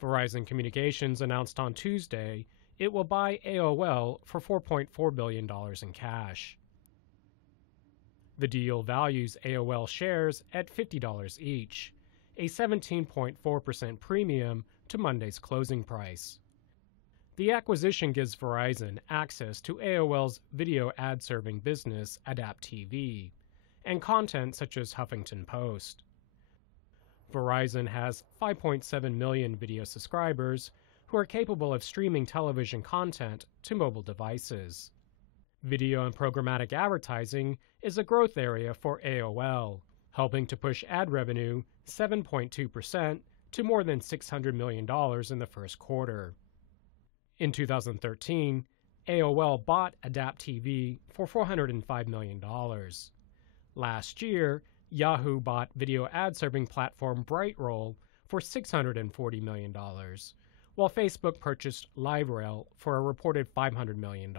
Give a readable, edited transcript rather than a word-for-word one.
Verizon Communications announced on Tuesday it will buy AOL for $4.4 billion in cash. The deal values AOL shares at $50 each, a 17.4% premium to Monday's closing price. The acquisition gives Verizon access to AOL's video ad-serving business, AdaptTV, and content such as Huffington Post. Verizon has 5.7 million video subscribers who are capable of streaming television content to mobile devices. Video and programmatic advertising is a growth area for AOL, helping to push ad revenue 7.2% to more than $600 million in the first quarter. In 2013, AOL bought AdaptTV for $405 million. Last year, Yahoo bought video ad-serving platform Brightroll for $640 million, while Facebook purchased LiveRail for a reported $500 million.